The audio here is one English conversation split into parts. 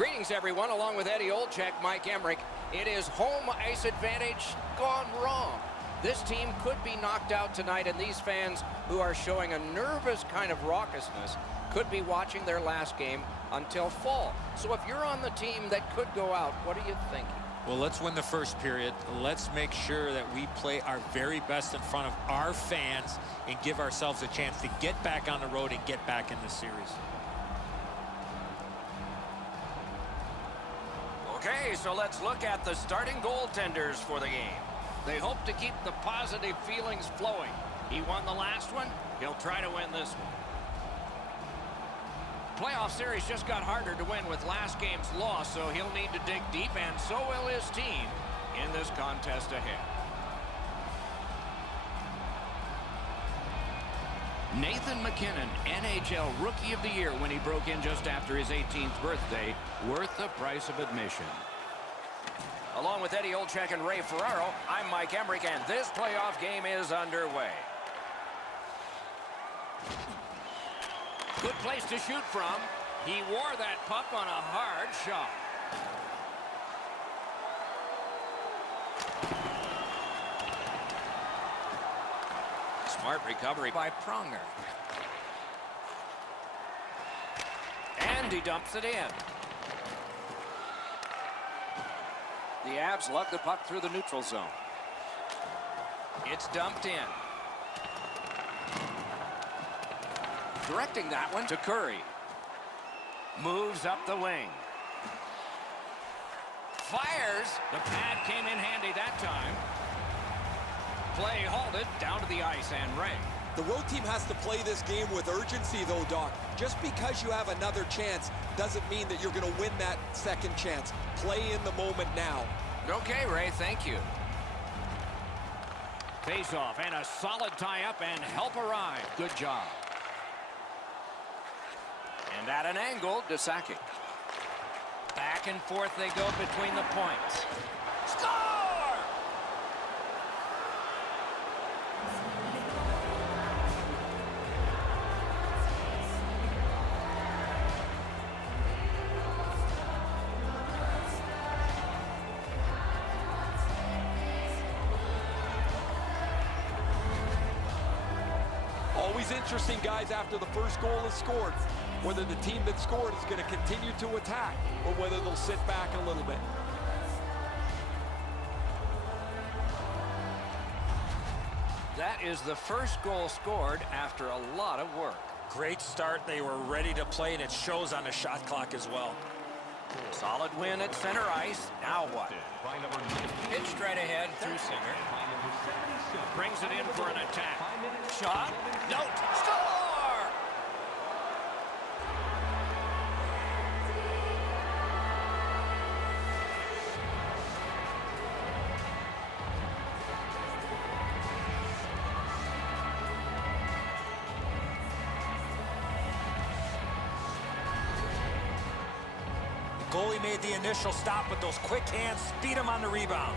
Greetings, everyone. Along with Eddie Olczyk, Mike Emrick. It is home ice advantage gone wrong. This team could be knocked out tonight, and these fans who are showing a nervous kind of raucousness could be watching their last game until fall. So if you're on the team that could go out, what are you thinking? Well, let's win the first period. Let's make sure that we play our very best in front of our fans and give ourselves a chance to get back on the road and get back in this series. Okay, so let's look at the starting goaltenders for the game. They hope to keep the positive feelings flowing. He won the last one. He'll try to win this one. Playoff series just got harder to win with last game's loss, so he'll need to dig deep, and so will his team in this contest ahead. Nathan MacKinnon, NHL Rookie of the Year when he broke in just after his 18th birthday, worth the price of admission. Along with Eddie Olczyk and Ray Ferraro, I'm Mike Emrick, and this playoff game is underway. Good place to shoot from. He wore that puck on a hard shot. Smart recovery by Pronger. And he dumps it in. The Avs lug the puck through the neutral zone. It's dumped in. Directing that one to Curry. Moves up the wing. Fires. The pad came in handy that time. Play halted down to the ice, and Ray. The road team has to play this game with urgency, though, Doc. Just because you have another chance doesn't mean that you're going to win that second chance. Play in the moment now. Okay, Ray, thank you. Face-off and a solid tie-up, and help arrive. Good job. And at an angle, DeSakic. Back and forth they go between the points. Score! Always interesting, guys, after the first goal is scored, whether the team that scored is going to continue to attack or whether they'll sit back a little bit. That is the first goal scored after a lot of work. Great start. They were ready to play, and it shows on the shot clock as well. Solid win at center ice. Now what? Pitch straight ahead through Singer. Brings it in for an attack. Shot. Don't. Score! The goalie made the initial stop, but those quick hands speed him on the rebound.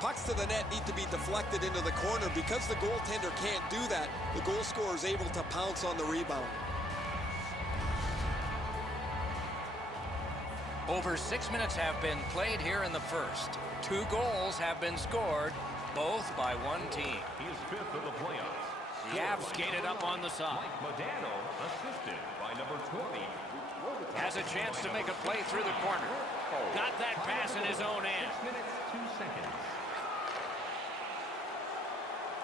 Pucks to the net need to be deflected into the corner. Because the goaltender can't do that, the goal scorer is able to pounce on the rebound. Over 6 minutes have been played here in the first. 2 goals have been scored, both by one team. He is fifth of the playoffs. The Avs skated up on the side. Modano, assisted by number 20. Has a chance to make a play through the corner. Got that pass in his own end. 6 minutes, 2 seconds.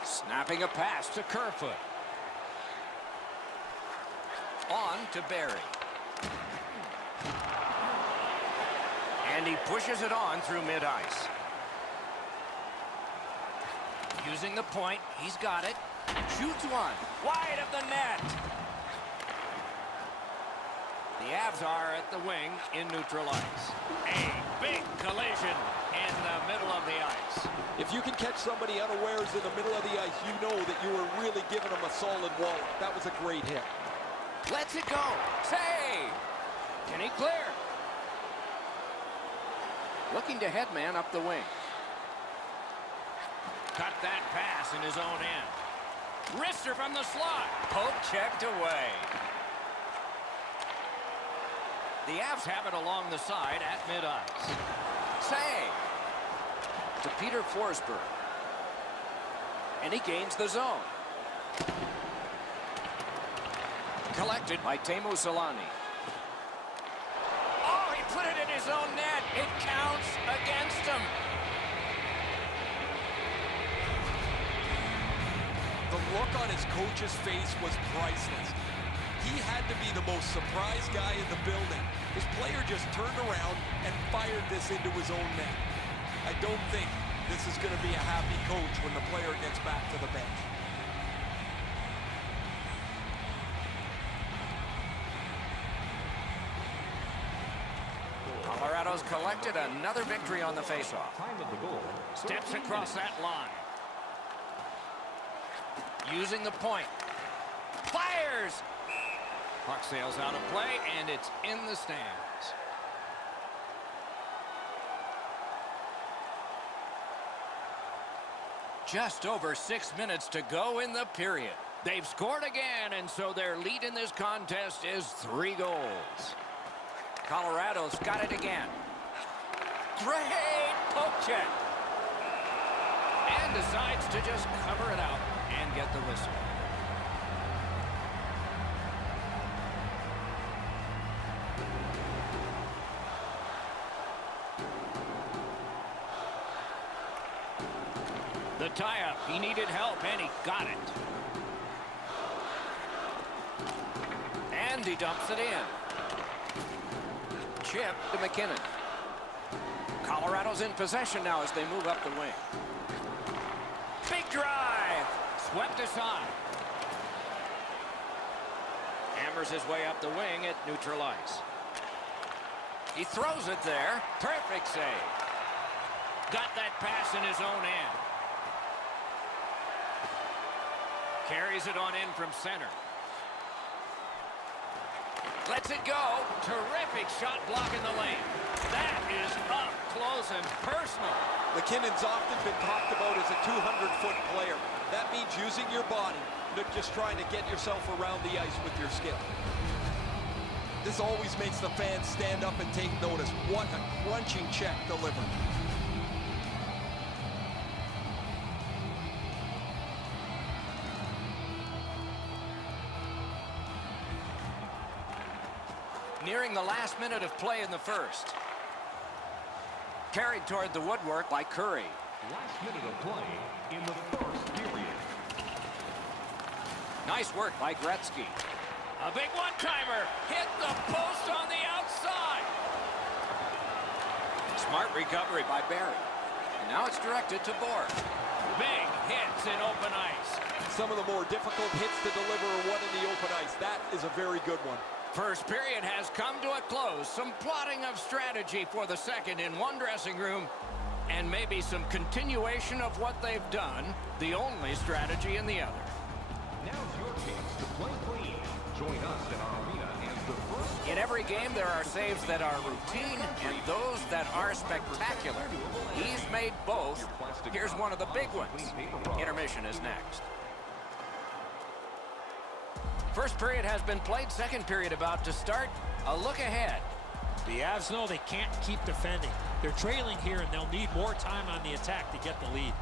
Snapping a pass to Kerfoot. On to Barry. And he pushes it on through mid-ice. Using the point, he's got it. Shoots one. Wide of the net. The Avs are at the wing in neutral ice. A big collision in the middle of the ice. If you can catch somebody unawares in the middle of the ice, you know that you were really giving them a solid wall. That was a great hit. Lets it go. Save. Can he clear? Looking to headman up the wing. Cut that pass in his own end. Wrister from the slot. Poke checked away. The Avs have it along the side at mid-ice. Save to Peter Forsberg. And he gains the zone. Collected by Teemu Selanne. Oh, he put it in his own net. It counts against him. The look on his coach's face was priceless. He had to be the most surprised guy in the building. His player just turned around and fired this into his own net. I don't think this is going to be a happy coach when the player gets back to the bench. Colorado's collected another victory on the faceoff. Time of the goal. Steps 13 across minutes. that line. Using the point. Fires! Puck sails out of play, and it's in the stands. Just over 6 minutes to go in the period. They've scored again, and so their lead in this contest is 3 goals. Colorado's got it again. Great poke check. And decides to just cover it out and get the whistle. The tie-up, he needed help, and he got it. And he dumps it in. Chip to McKinnon. Colorado's in possession now as they move up the wing. Big drive. Swept aside. Hammers his way up the wing at neutral ice. He throws it there. Perfect save. Got that pass in his own end. Carries it on in from center. Lets it go. Terrific shot block in the lane. That is up close and personal. McKinnon's often been talked about as a 200-foot player. That means using your body, not just trying to get yourself around the ice with your skill. This always makes the fans stand up and take notice. What a crunching check delivered. Nearing the last minute of play in the first. Carried toward the woodwork by Curry. Last minute of play in the first period. Nice work by Gretzky. A big one-timer. Hit the post on the outside. Smart recovery by Barry. And now it's directed to Bourque. Big hits in open ice. Some of the more difficult hits to deliver are one in the open ice. That is a very good one. First period has come to a close. Some plotting of strategy for the second in one dressing room, and maybe some continuation of what they've done, the only strategy in the other. Now's your chance to play clean. Join us in our arena as the first. In every game, there are saves that are routine and those that are spectacular. He's made both. Here's one of the big ones. Intermission is next. First period has been played. Second period about to start. A look ahead. The Avs know they can't keep defending. They're trailing here, and they'll need more time on the attack to get the lead.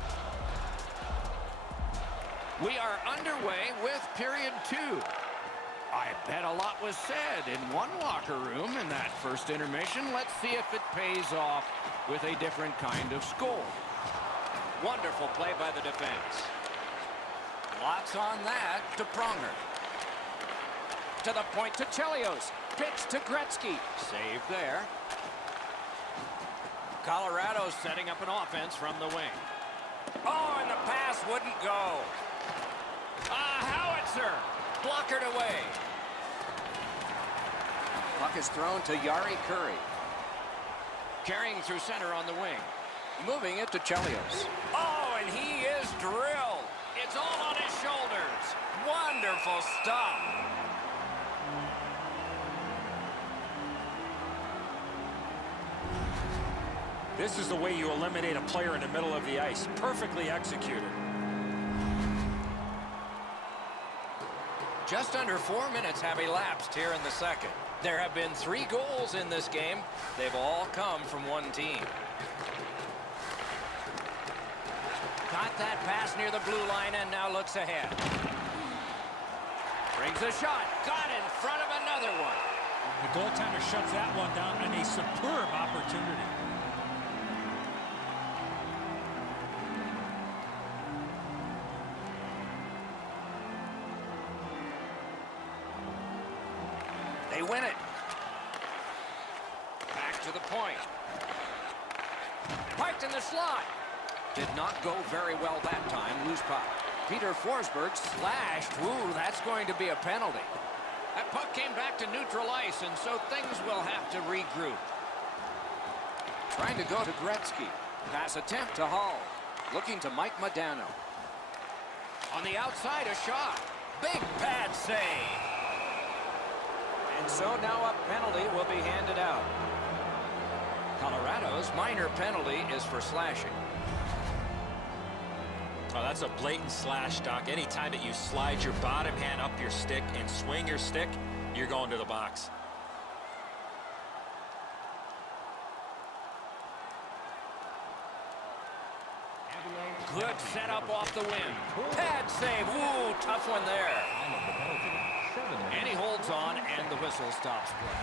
We are underway with period 2. I bet a lot was said in one locker room in that first intermission. Let's see if it pays off with a different kind of score. Wonderful play by the defense. Lots on that to Pronger. To the point to Chelios. Pitch to Gretzky. Save there. Colorado's setting up an offense from the wing. Oh, and the pass wouldn't go. Howitzer. Blockered away. Puck is thrown to Yari Curry. Carrying through center on the wing. Moving it to Chelios. Oh, and he is drilled. It's all on his shoulders. Wonderful stop. This is the way you eliminate a player in the middle of the ice. Perfectly executed. Just under 4 minutes have elapsed here in the second. There have been 3 goals in this game. They've all come from one team. Got that pass near the blue line and now looks ahead. Brings a shot. Got in front of another one. The goaltender shuts that one down and a superb opportunity. They win it. Back to the point. Parked in the slot. Did not go very well that time. Loose puck. Peter Forsberg slashed. Ooh, that's going to be a penalty. That puck came back to neutral ice, and so things will have to regroup. Trying to go to Gretzky. Pass attempt to Hall. Looking to Mike Modano. On the outside, a shot. Big pad save. And so now a penalty will be handed out. Colorado's minor penalty is for slashing. Oh, that's a blatant slash, Doc. Anytime that you slide your bottom hand up your stick and swing your stick, you're going to the box. Good setup off the wing. Pad save. Ooh, tough one there. And he holds on, and the whistle stops play.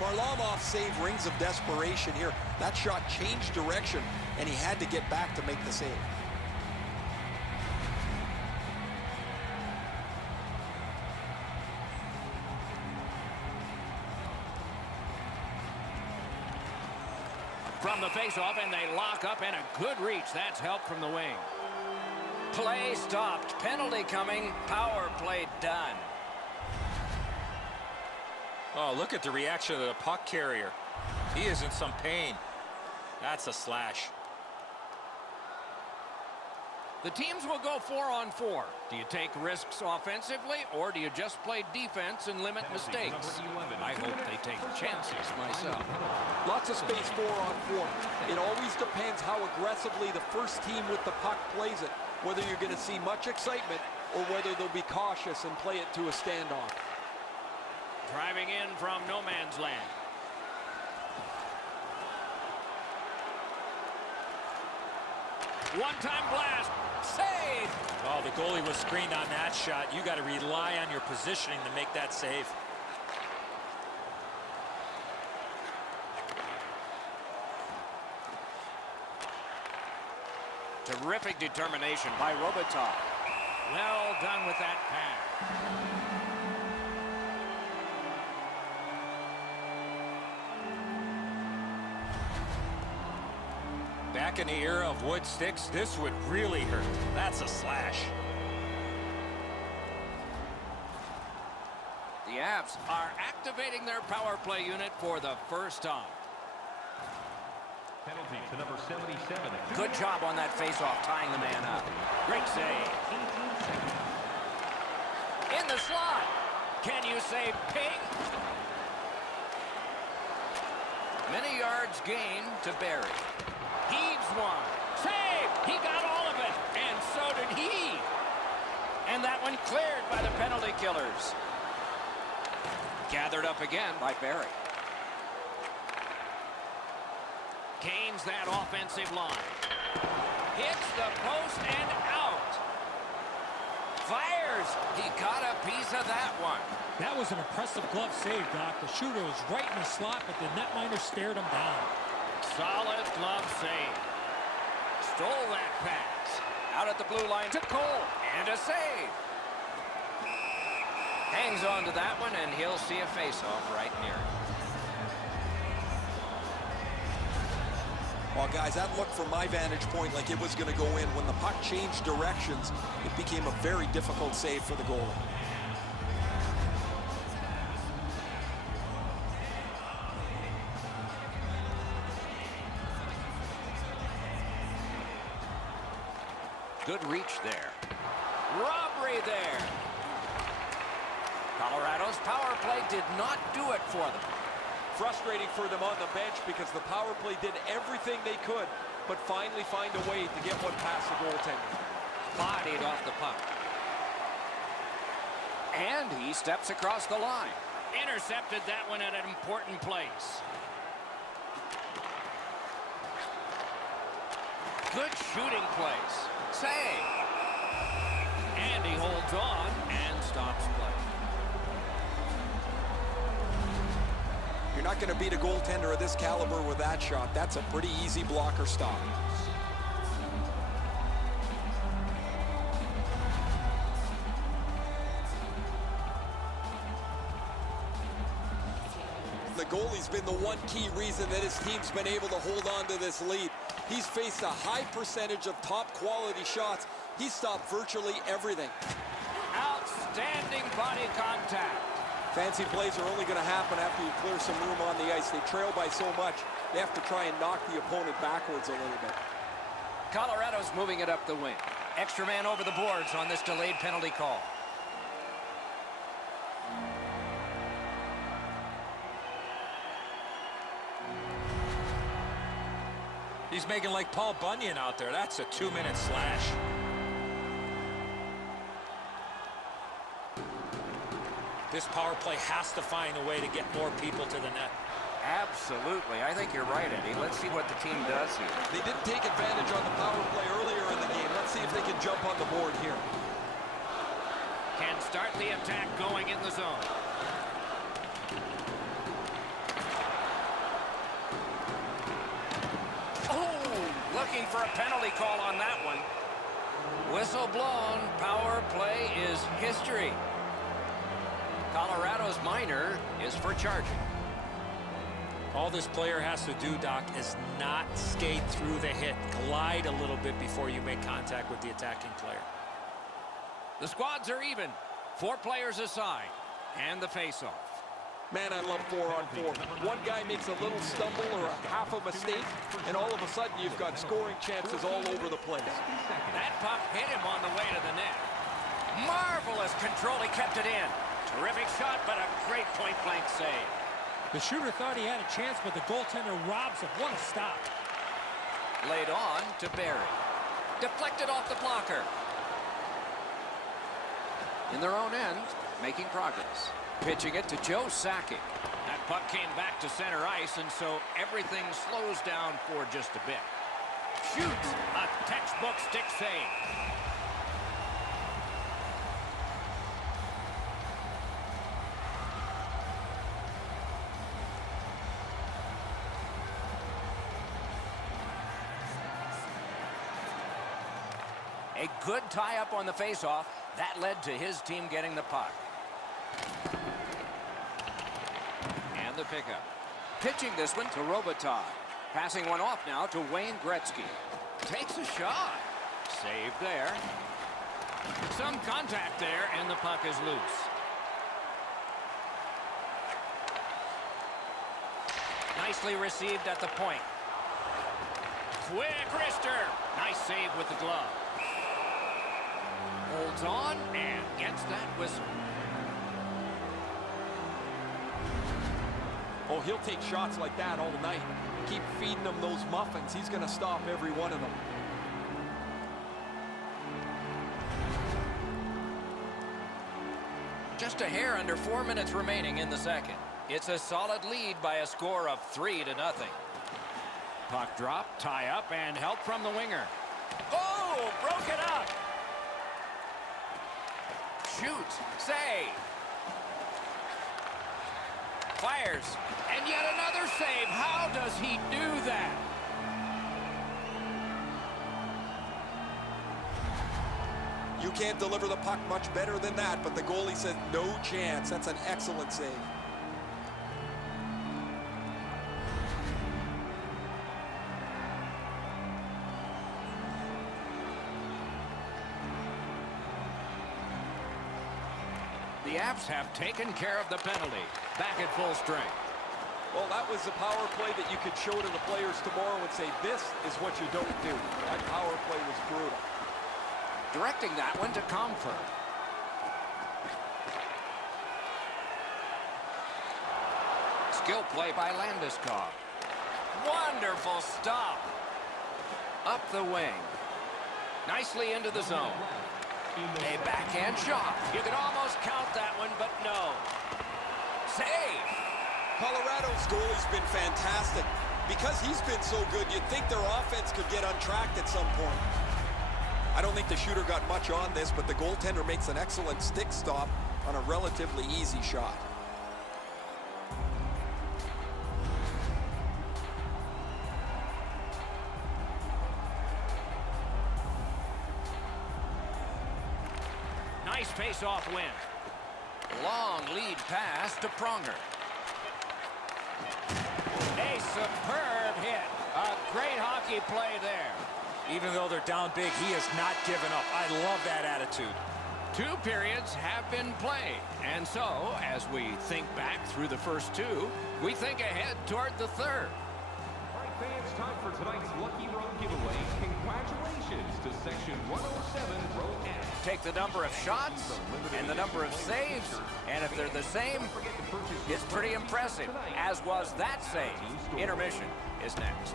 Varlamov's save rings of desperation here. That shot changed direction, and he had to get back to make the save. From the faceoff, and they lock up, and a good reach. That's help from the wing. Play stopped. Penalty coming. Power play done. Oh, look at the reaction of the puck carrier. He is in some pain. That's a slash. The teams will go 4-on-4. Do you take risks offensively, or do you just play defense and limit mistakes? I hope they take chances myself. Lots of space 4-on-4. It always depends how aggressively the first team with the puck plays it, whether you're going to see much excitement or whether they'll be cautious and play it to a standoff. Driving in from no man's land. One-time blast. Save. Oh, the goalie was screened on that shot. You got to rely on your positioning to make that save. Terrific determination by Robitaille. Well done with that pass. Back in the era of wood sticks, this would really hurt. That's a slash. The Avs are activating their power play unit for the first time. Penalty to number 77. Good job on that faceoff, tying the man up. Great save. In the slot. Can you save Ping? Many yards gained to Barry. Heaves one. Save! He got all of it, and so did he. And that one cleared by the penalty killers. Gathered up again by Barry. Gains that offensive line. Hits the post and out. Fires. He got a piece of that one. That was an impressive glove save, Doc. The shooter was right in the slot, but the netminder stared him down. Solid glove save. Stole that pass. Out at the blue line to Cole. And a save. Hangs on to that one, and he'll see a face-off right near it. Well, guys, that looked from my vantage point like it was going to go in. When the puck changed directions, it became a very difficult save for the goalie. Good reach there. Robbery there. Colorado's power play did not do it for them. Frustrating for them on the bench because the power play did everything they could, but finally find a way to get one past the goaltender. Bodied off the puck. And he steps across the line. Intercepted that one at an important place. Good shooting place. Save. And he holds on and stops play. You're not going to beat a goaltender of this caliber with that shot. That's a pretty easy blocker stop. The goalie's been the one key reason that his team's been able to hold on to this lead. He's faced a high percentage of top quality shots. He stopped virtually everything. Outstanding body contact. Fancy plays are only going to happen after you clear some room on the ice. They trail by so much, they have to try and knock the opponent backwards a little bit. Colorado's moving it up the wing. Extra man over the boards on this delayed penalty call. He's making like Paul Bunyan out there. That's a 2-minute slash. This power play has to find a way to get more people to the net. Absolutely. I think you're right, Eddie. Let's see what the team does here. They didn't take advantage on the power play earlier in the game. Let's see if they can jump on the board here. Can start the attack going in the zone. Looking for a penalty call on that one. Whistle blown. Power play is history. Colorado's minor is for charging. All this player has to do, Doc, is not skate through the hit. Glide a little bit before you make contact with the attacking player. The squads are even. 4 players aside. And the face-off. Man, I love 4-on-4. One guy makes a little stumble or a half a mistake, and all of a sudden you've got scoring chances all over the place. That puck hit him on the way to the net. Marvelous control. He kept it in. Terrific shot, but a great point-blank save. The shooter thought he had a chance, but the goaltender robs him. What a stop. Laid on to Barry. Deflected off the blocker. In their own end, making progress. Pitching it to Joe Sakic. That puck came back to center ice, and so everything slows down for just a bit. Shoots. A textbook stick save. A good tie-up on the face-off. That led to his team getting the puck. And the pickup. Pitching this one to Robitaille. Passing one off now to Wayne Gretzky. Takes a shot. Saved there. Some contact there, and the puck is loose. Nicely received at the point. Quick wrister. Nice save with the glove. Holds on and gets that whistle. Oh, he'll take shots like that all night. Keep feeding him those muffins. He's going to stop every one of them. Just a hair under 4 minutes remaining in the second. It's a solid lead by a score of 3-0. Puck drop, tie up, and help from the winger. Oh, broke it up. Shoots, save. Fires, and yet another save. How does he do that? You can't deliver the puck much better than that, but the goalie said no chance. That's an excellent save. The Avs have taken care of the penalty. Back at full strength. Well, that was a power play that you could show to the players tomorrow and say, this is what you don't do. That power play was brutal. Directing that one to Comfort. Skill play by Landeskog. Wonderful stop. Up the wing. Nicely into the zone. A backhand shot. You can almost count that one, but no. Save. Colorado's goalie's been fantastic. Because he's been so good, you'd think their offense could get untracked at some point. I don't think the shooter got much on this, but the goaltender makes an excellent stick stop on a relatively easy shot. Nice face-off win. Long lead pass to Pronger. A superb hit. A great hockey play there. Even though they're down big, he has not given up. I love that attitude. 2 periods have been played. And so, as we think back through the first 2, we think ahead toward the third. All right, fans, time for tonight's Lucky Row giveaway. Congratulations to Section 107, Row F. Take the number of shots and the number of saves, and if they're the same, it's pretty impressive, as was that save. Intermission is next.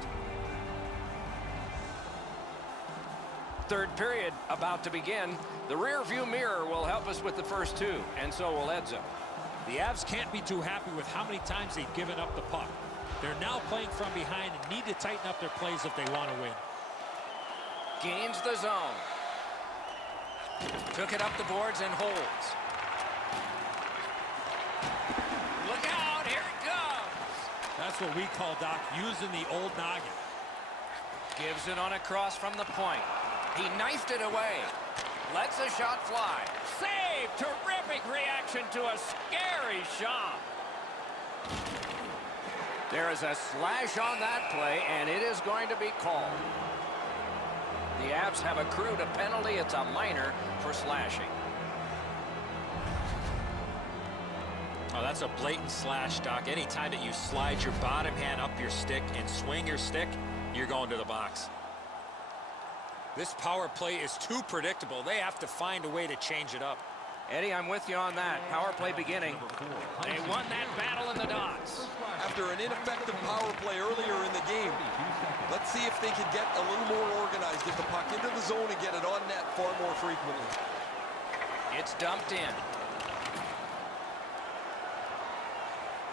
Third period about to begin. The rear view mirror will help us with the first 2, and so will Edzo. The Avs can't be too happy with how many times they've given up the puck. They're now playing from behind and need to tighten up their plays if they want to win. Gains the zone. Took it up the boards and holds. Look out, here it comes. That's what we call, Doc, using the old noggin. Gives it on a cross from the point. He knifed it away. Lets a shot fly. Save! Terrific reaction to a scary shot. There is a slash on that play, and it is going to be called. The Avs have accrued a penalty. It's a minor for slashing. Oh, that's a blatant slash, Doc. Anytime that you slide your bottom hand up your stick and swing your stick, you're going to the box. This power play is too predictable. They have to find a way to change it up. Eddie, I'm with you on that. Power play beginning. They won that battle in the dots. After an ineffective power play earlier in the game, let's see if they can get a little more organized, get the puck into the zone and get it on net far more frequently. It's dumped in.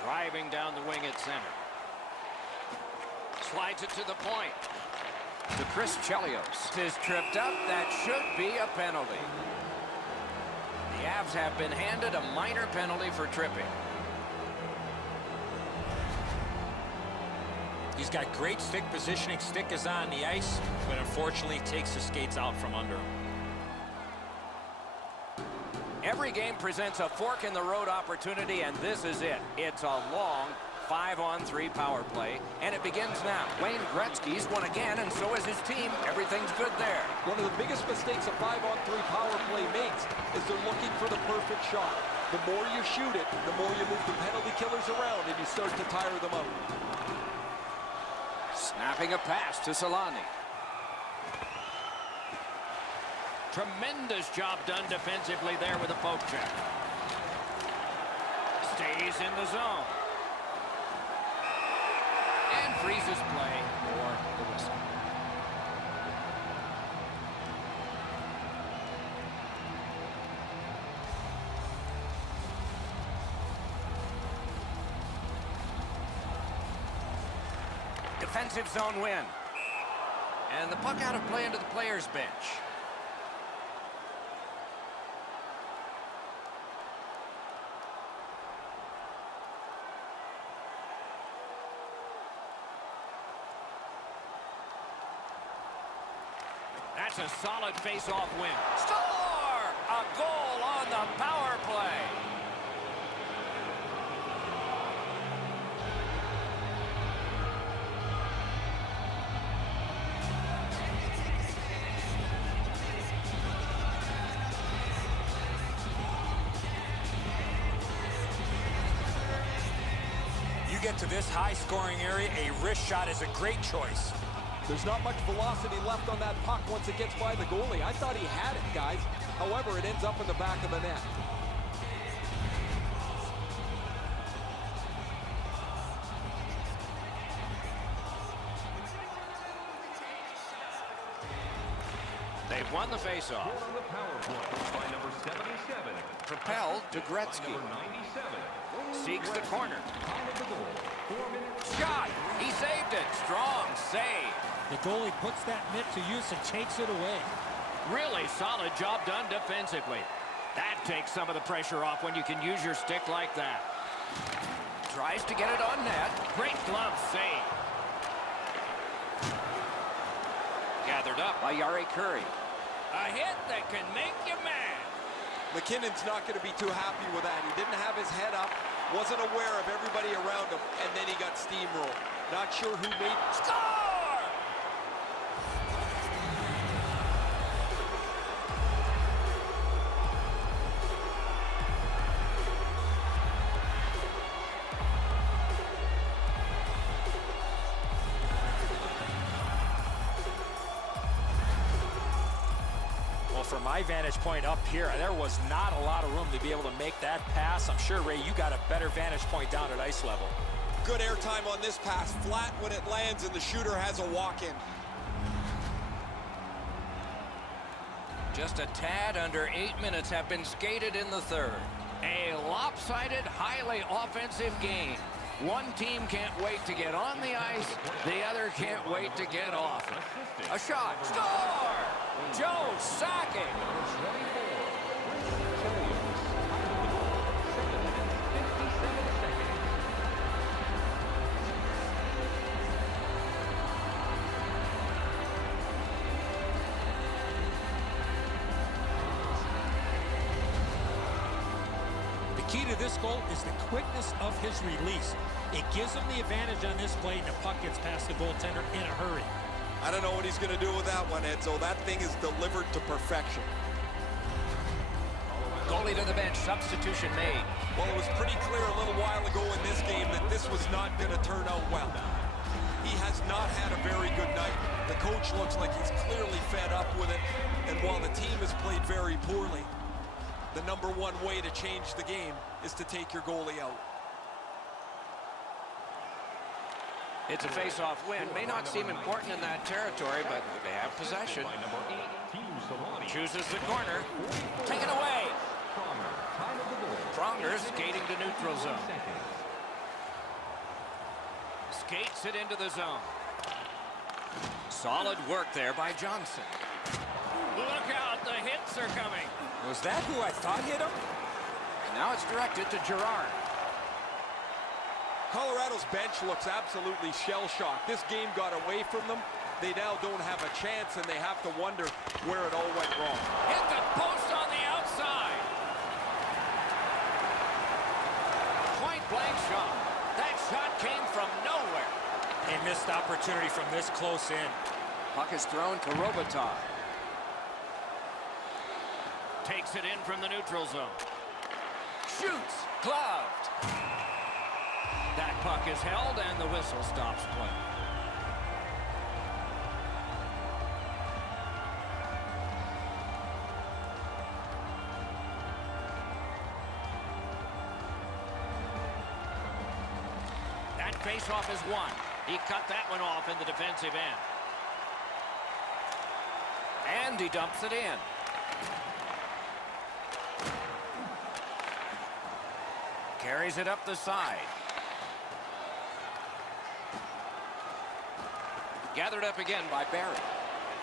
Driving down the wing at center. Slides it to the point. To Chris Chelios. Is tripped up. That should be a penalty. The Avs have been handed a minor penalty for tripping. He's got great stick positioning. Stick is on the ice, but unfortunately takes the skates out from under him. Every game presents a fork-in-the-road opportunity, and this is it. It's a long 5-on-3 power play, and it begins now. Wayne Gretzky's won again, and so is his team. Everything's good there. One of the biggest mistakes a 5-on-3 power play makes is they're looking for the perfect shot. The more you shoot it, the more you move the penalty killers around, and you start to tire them out. Snapping a pass to Solani. Tremendous job done defensively there with a poke check. Stays in the zone. And freezes play for the whistle. Defensive zone win. And the puck out of play into the players' bench. That's a solid face-off win. Score! A goal on the power play. You get to this high-scoring area, a wrist shot is a great choice. There's not much velocity left on that puck once it gets by the goalie. I thought he had it, guys. However, it ends up in the back of the net. They've won the faceoff. On the power play by number 77. Propelled to Gretzky. Number 97. Seeks the corner. Time of the goal. 4 minutes. Shot. He saved it. Strong save. The goalie puts that mitt to use and takes it away. Really solid job done defensively. That takes some of the pressure off when you can use your stick like that. Tries to get it on net. Great glove save. Gathered up by Yari Curry. A hit that can make you mad. McKinnon's not going to be too happy with that. He didn't have his head up, wasn't aware of everybody around him, and then he got steamrolled. Not sure who made... Score! From my vantage point up here, there was not a lot of room to be able to make that pass. I'm sure, Ray, you got a better vantage point down at ice level. Good airtime on this pass, flat when it lands, and the shooter has a walk-in. Just a tad under 8 minutes have been skated in the third. A lopsided, highly offensive game. One team can't wait to get on the ice. The other can't wait to get off. A shot. Score! Joe Sakic. The key to this goal is the quickness of his release. It gives him the advantage on this play, and the puck gets past the goaltender in a hurry. I don't know what he's going to do with that one, Edzo. That thing is delivered to perfection. Goalie to the bench. Substitution made. Well, it was pretty clear a little while ago in this game that this was not going to turn out well. He has not had a very good night. The coach looks like he's clearly fed up with it. And while the team has played very poorly, the number one way to change the game is to take your goalie out. It's a face-off win. May not seem important in that territory, but they have possession. Chooses the corner. Taken away. Pronger skating to neutral zone. Skates it into the zone. Solid work there by Johnson. Look out, the hits are coming. Was that who I thought hit him? And now it's directed to Girard. Colorado's bench looks absolutely shell-shocked. This game got away from them. They now don't have a chance, and they have to wonder where it all went wrong. Hit the post on the outside. Point-blank shot. That shot came from nowhere. A missed opportunity from this close in. Puck is thrown to Robitaille. Takes it in from the neutral zone. Shoots. Gloved. That puck is held, and the whistle stops play. That faceoff is won. He cut that one off in the defensive end. And he dumps it in. Carries it up the side. Gathered up again by Barry.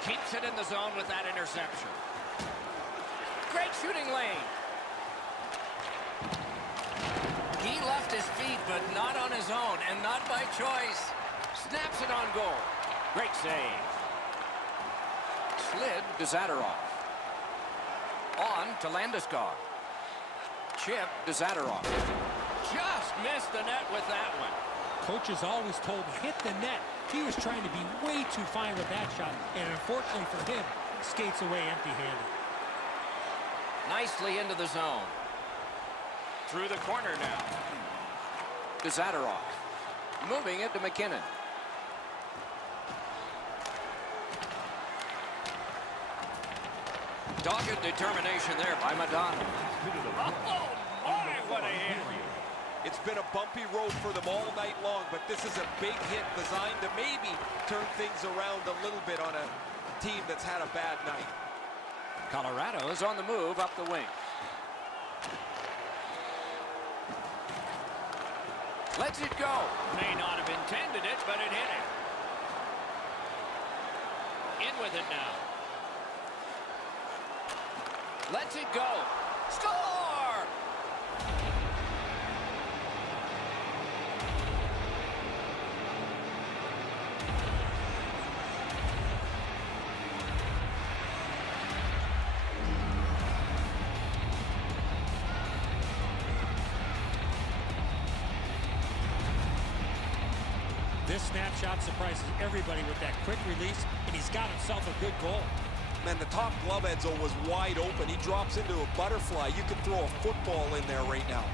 Keeps it in the zone with that interception. Great shooting lane. He left his feet, but not on his own, and not by choice. Snaps it on goal. Great save. Slid to Zadorov. On to Landeskog. Chip to Zadorov. Just missed the net with that one. Coaches always told him, hit the net. He was trying to be way too fine with that shot, and unfortunately for him, skates away empty-handed. Nicely into the zone. Through the corner now. To Zadorov. Moving it to McKinnon. Dogged determination there by Madonna. Oh, my, what a hit. It's been a bumpy road for them all night long, but this is a big hit designed to maybe turn things around a little bit on a team that's had a bad night. Colorado is on the move up the wing. Lets it go. May not have intended it, but it hit it. In with it now. Lets it go. Score! This snapshot surprises everybody with that quick release, and he's got himself a good goal. Man, the top glove, Edzo, was wide open. He drops into a butterfly. You could throw a football in there right now.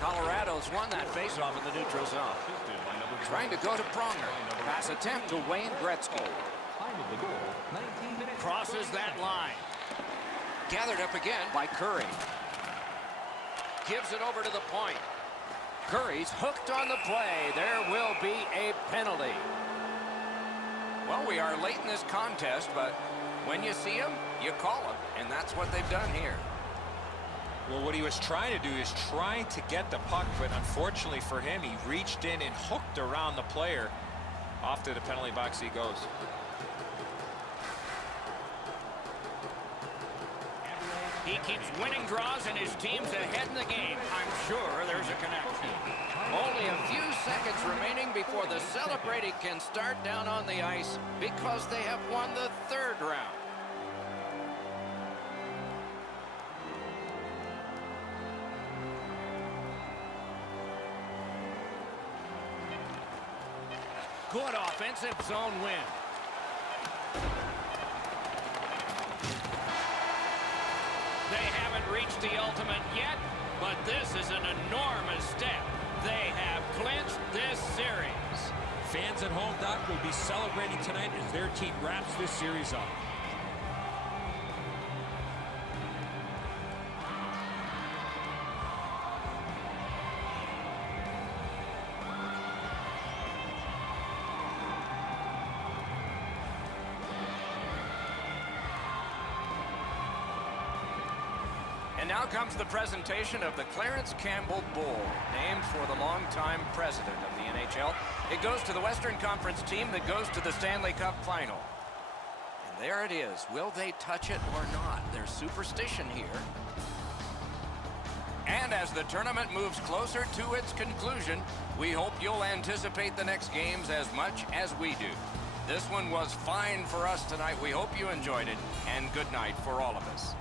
Colorado's won that faceoff in the neutral zone. Trying to go to Pronger. Pass attempt to Wayne Gretzky. Time of the goal, 19 minutes. Crosses that line. Gathered up again by Curry. Gives it over to the point. Curry's hooked on the play. There will be a penalty. Well, we are late in this contest, but when you see him, you call him, and that's what they've done here. Well, what he was trying to do is trying to get the puck, but unfortunately for him, he reached in and hooked around the player. Off to the penalty box he goes. He keeps winning draws, and his team's ahead in the game. I'm sure there's a connection. Only a few seconds remaining before the celebrating can start down on the ice because they have won the third round. Good offensive zone win. They haven't reached the ultimate yet, but this is an enormous step. They have clinched this series. Fans at home, Doc, will be celebrating tonight as their team wraps this series up. And now comes the presentation of the Clarence Campbell Bowl, named for the longtime president of the NHL. It goes to the Western Conference team that goes to the Stanley Cup Final. And there it is. Will they touch it or not? There's superstition here. And as the tournament moves closer to its conclusion, we hope you'll anticipate the next games as much as we do. This one was fine for us tonight. We hope you enjoyed it, and good night for all of us.